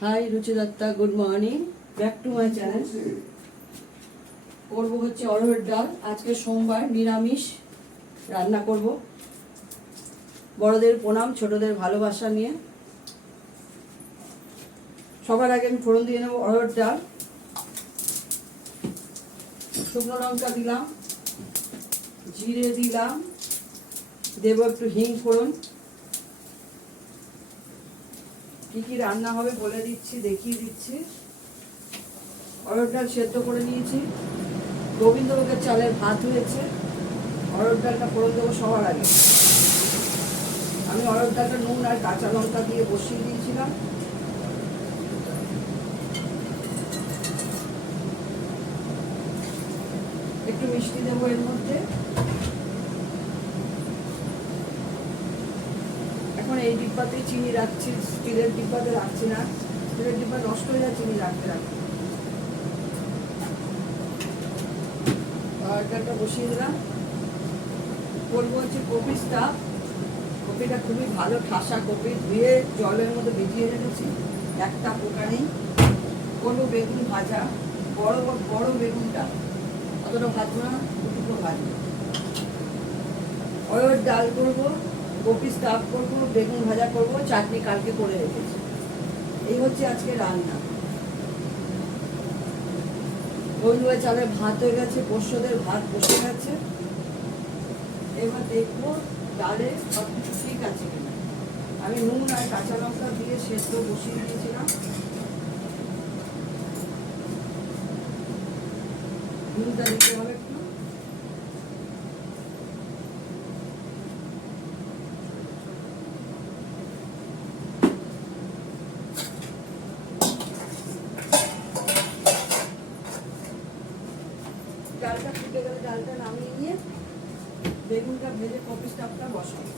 High Ruchi Dutta good morning back to my channel. করব হচ্ছে অরহর ডাল। আজকে সোমবার, নিরামিষ রান্না করব। বড়দের প্রণাম, ছোটদের ভালোবাসা নিয়ে সবার আগে আমি ফোড়ন দিয়ে নেব অরহর ডাল। শুকনো লঙ্কা দিলাম, জিরে দিলাম, দেব একটু হিং ফোড়ন। কি কি রান্না হবে বলে দিচ্ছি, দেখিয়ে দিচ্ছি। অরহর ডাল সেদ্ধ করে নিয়েছি, গোবিন্দভোগের চালের ভাত হয়েছে। অরহর ডালটা ফোড়ন দেবো সবার আগে। আমি অরহর ডালটা নুন আর কাঁচা লঙ্কা দিয়ে বসিয়ে দিয়েছিলাম। একটু মিষ্টি দেবো এর মধ্যে। এখন এই ডিব্বাতেই চিনি রাখছি, স্টিলের ডিব্বাতে রাখছি না, স্টিলের ডিব্বা নষ্ট হয়ে যায় চিনি রাখতে রাখতে। ডালটা বসিয়ে দিলাম। করবো হচ্ছে কপি স্টাফ। কপিটা খুবই ভালো ঠাসা কপি, ধুয়ে জলের মধ্যে ভিজিয়ে রেখেছি, একটা পোকা নেই। করবো বেগুন ভাজা, বড় বড় বেগুনটা, অতটা ভাজবো না, দুটো ভাজবো। অরহর ডাল করবো, কপি স্টাফ করবো, বেগুন ভাজা করবো, চাটনি কালকে করে রেখেছি। এই হচ্ছে আজকে রান্না। গোবিন্দভোগের চালের ভাত হয়ে গেছে, পোষ্যদের ভাত বসে গেছে। এবার দেখবো ডালে সব কিছু ঠিক আছে কিনা। আমি নুন আর কাঁচা লঙ্কা দিয়ে সেদ্ধ বসিয়ে দিয়েছিলাম। নুনটা দিতে হবে একটু। ডালটা ফুটে গেলে ডালটা নামিয়ে নিয়ে বেগুনটা ভেজে কপি স্টাফটা বসাবো।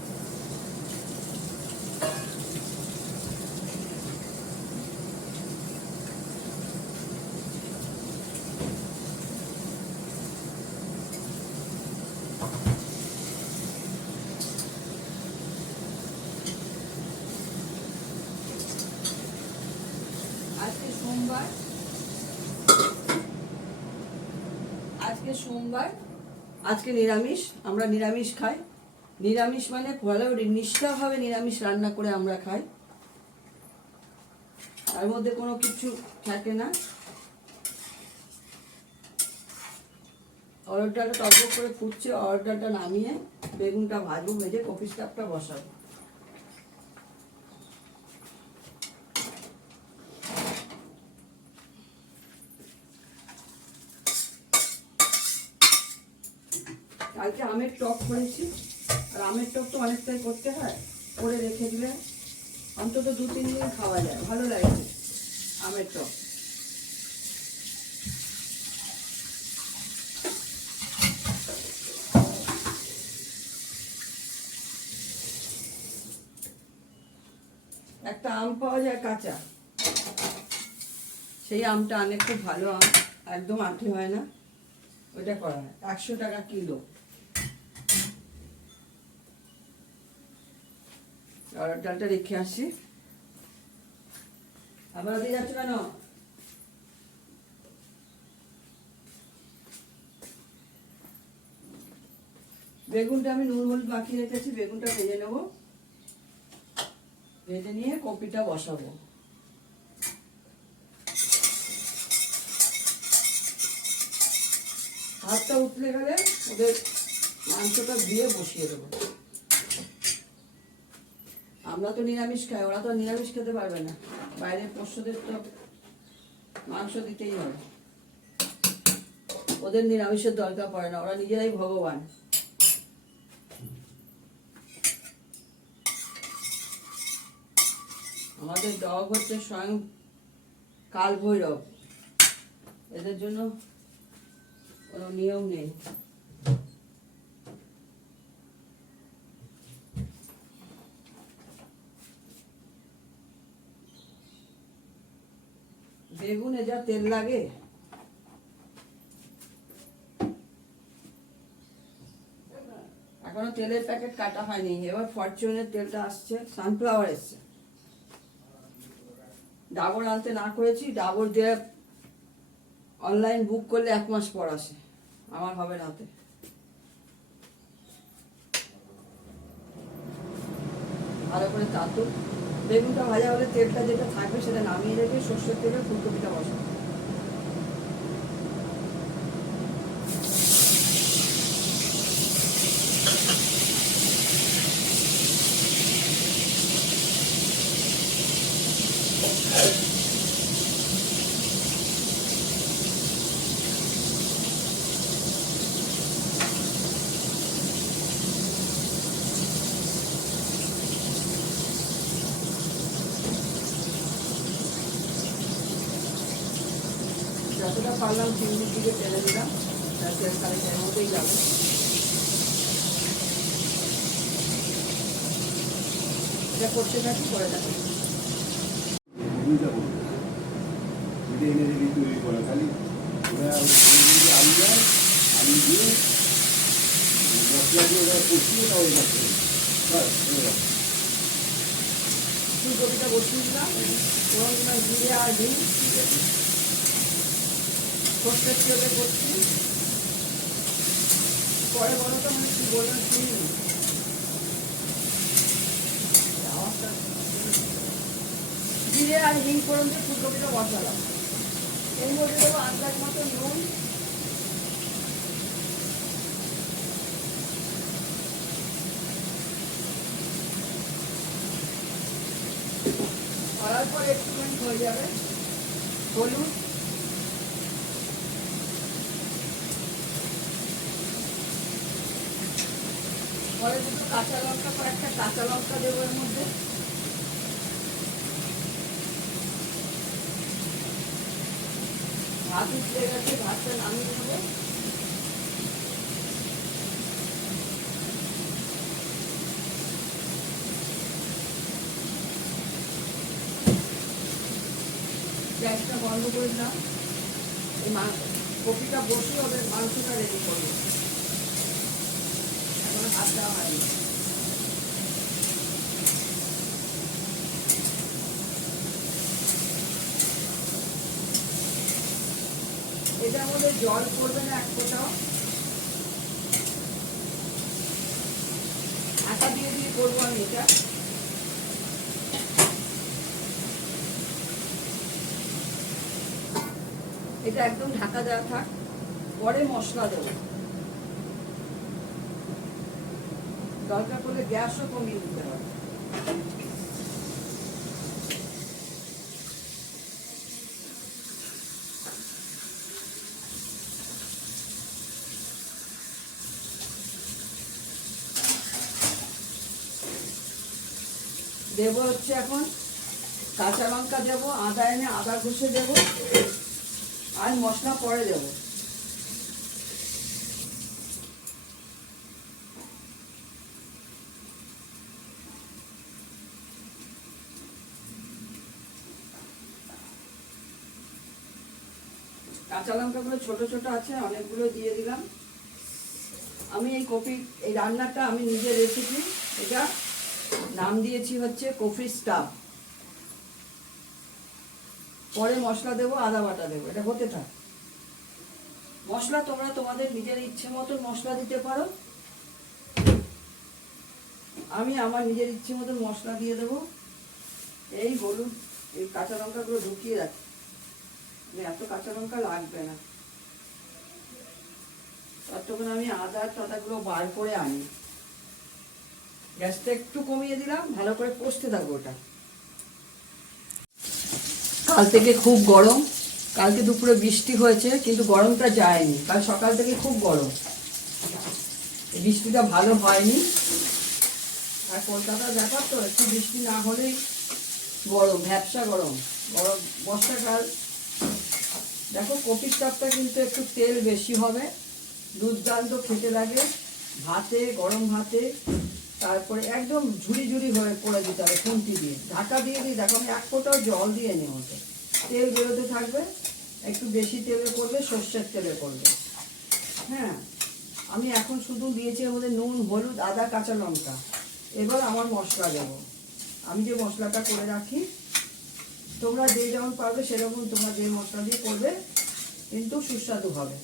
আজকে সোমবার, আজকে নিরামিষ। আমরা নিরামিষ খাই। নিরামিষ মানে ভালো নিষ্ঠাভাবে নিরামিষ রান্না করে আমরা খাই, তার মধ্যে কোনো কিছু থাকে না। অরহর ডালটা টক করে ফুটছে, অরহর ডালটা নামিয়ে বেগুনটা ভাজবো, ভেজে কপি স্টাফটা বসাবো। কালকে আমের টক করেছি, আর আমের টক তো অনেকটাই করতে হয়, করে রেখে দিলে অন্তত 2-3 দিন খাওয়া যায়, ভালো লাগে আমের টক। একটা আম পাওয়া যায় কাঁচা, সেই আমটা আনে, খুব ভালো আম, একদম আঁটি হয় না, ওইটা করা হয়। 100 টাকা কিলো। অরহর ডালটা রেখে আসি। আবার দিয়ে যাচ্ছ কেন? বেগুনটা আমি নুন হলুদ মাখিয়ে রেখেছি, বেগুনটা ভেজে নেব। ভেজে নিয়ে কপিটা বসাবো। ভাতটা উঠলে গেলে ওদের মাংসটা দিয়ে বসিয়ে দেবো। আমরা তো নিরামিষ খাই, ওরা তো নিরামিষ খেতে পারবে না। বাইরের পোষ্যদের তো মাংস দিতেই হবে, ওদের নিরামিষের দরকার পড়ে না, ওরা নিজেরাই ভগবান। আমাদের ডগ হচ্ছে স্বয়ং কাল ভৈরব, এদের জন্য কোনো নিয়ম নেই। বেগুনে যা তেল লাগে, এখনো তেলের প্যাকেট কাটা হয়নি। এবার ফরচুনের তেলটা আসছে, সানফ্লাওয়ার এসছে। ডাবর আনতে না করেছি, ডাবর দিয়ে অনলাইন বুক করলে 1 মাস পর আসে, আমার হবে রাতে। ভালো করে তাতুক, বেগুনটা ভাজা হলে তেলটা যেটা থাকবে সেটা নামিয়ে রেখে সর্ষের তেলে ফুলকপিটা বসাবো। যতটা পারলাম চিংড়ির দিকে টেনে দিলাম, তেল খানিকটার মধ্যেই যাবে। এটা করতে থাকি, করে থাকি। ফুলকপিটা বসিয়ে দিলাম, জিরে আর ডিম সর্ষের তেলে করছি। পরে বলো তো মানে কি বললাম শুনি, জিরে আর হিং ফোড়ন দিয়ে ফুলকপিটা বসালাম। এর মধ্যে দেবো 1 গ্লাস মতো নুন, করার পর একটুখানি হয়ে যাবে হলুদ, পরে দুটো কাঁচা লঙ্কা, কয়েকটা কাঁচা লঙ্কা দেবো এর মধ্যে। ভাত উঠে গেছে, ভাতটা নামিয়ে নেবো। গ্যাসটা বন্ধ করে দিলাম, এই কপিটা বসে ওদের মাংসটা রেডি করবো, এখনো হাত দেওয়া হয়নি। এটার মধ্যে জল পড়বে না এক ফোঁটাও, ঢাকা দিয়ে দিয়ে করবো আমি এটা। এটা একদম ঢাকা দেওয়া থাক, পরে মশলা দেবো। দরকার পড়লে গ্যাসও কমিয়ে দিতে হবে। দেবো হচ্ছে এখন কাঁচা লঙ্কা দেবো, আদা এনে আদা ঘষে দেবো, আর মশলা পরে দেবো। কাঁচা লঙ্কাগুলো ছোট ছোট আছে, অনেকগুলো দিয়ে দিলাম। আমি এই রান্নাটা আমি নিজের রেসিপি, এটা নাম দিয়েছি হচ্ছে কফি স্টাফ। পরে মশলা দেবো, আদা বাটা দেবো, এটা হতে থাক। মশলা তোমরা তোমাদের নিজের ইচ্ছে মতো মশলা দিতে পারো, আমি আমার নিজের ইচ্ছে মতো মশলা দিয়ে দেবো। এই হলুদ, এই কাঁচা লঙ্কাগুলো ঢুকিয়ে রাখি, এত কাঁচা লঙ্কা লাগবে না। ততক্ষণ আমি আদা টাদাগুলো বার করে আনি। গ্যাসটা একটু কমিয়ে দিলাম, ভালো করে কষতে থাকবো ওটা। কাল থেকে খুব গরম, কালকে দুপুরে বৃষ্টি হয়েছে কিন্তু গরমটা যায়নি। কাল সকাল থেকে খুব গরম, বৃষ্টিটা ভালো হয়নি। আর কলকাতার ব্যাপার তো, একটু বৃষ্টি না হলেই গরম, ভ্যাপসা গরম। গরম বর্ষাকাল। দেখো কপির চাপটা কিন্তু একটু তেল বেশি হবে, দুর্দান্ত খেতে লাগে ভাতে, গরম ভাতে। তারপরে একদম ঝুড়ি ঝুড়ি হয়ে পড়ে দিতে হবে খুন্তি দিয়ে, ঢাকা দিয়ে দিই। দেখো আমি 1 ফোঁটাও জল দিয়ে নিই, মতো তেল বেরোতে থাকবে। একটু বেশি তেলে করবে, সর্ষের তেলে করবে। হ্যাঁ, আমি এখন শুধু দিয়েছি এর মধ্যে নুন, হলুদ, আদা, কাঁচা লঙ্কা। এবার আমার মশলা দেবো। আমি যে মশলাটা করে রাখি তোমরা যে যেমন পারবে সেরকম তোমরা যে মশলা দিয়ে করবে, কিন্তু সুস্বাদু হবে।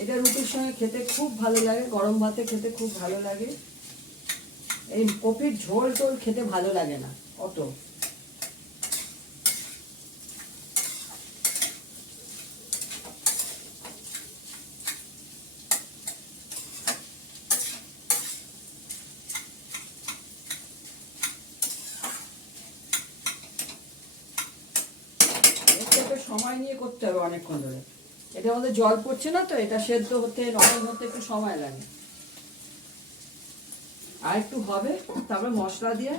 এটা রুটির সঙ্গে খেতে খুব ভালো লাগে, গরম ভাতে খেতে খুব ভালো লাগে। এই কপির ঝোল টোল খেতে ভালো লাগে না অত। একটু সময় নিয়ে করতে হবে অনেকক্ষণ ধরে। এটার মধ্যে জল পড়ছে না তো, এটা সেদ্ধ হতে নরম হতে একটু সময় লাগে। আর একটু হবে, তারপরে মশলা দিয়ে,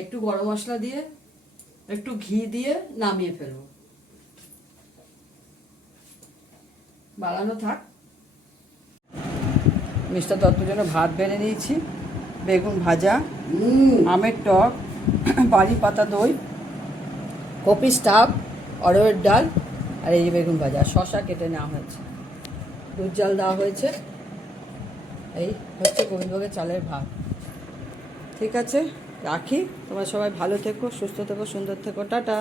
একটু গরম মশলা দিয়ে, একটু ঘি দিয়ে নামিয়ে ফেলবো। বাড়ানো থাক। মিস্টার দত্তর জন্য ভাত বেড়ে নিয়েছি, বেগুন ভাজা, আমের টক, বাড়ি পাতা দই, কপি স্টাফ, অরহরের ডাল, আর এই যে বেগুন ভাজা, শশা কেটে নেওয়া হয়েছে, দুধ জাল দেওয়া হয়েছে। এই হচ্ছে গোবিন্দভোগের চালের ভাত। ঠিক আছে, রাখি। তোমরা সবাই ভালো থেকো, সুস্থ থেকো, সুন্দর থেকো, টাটা।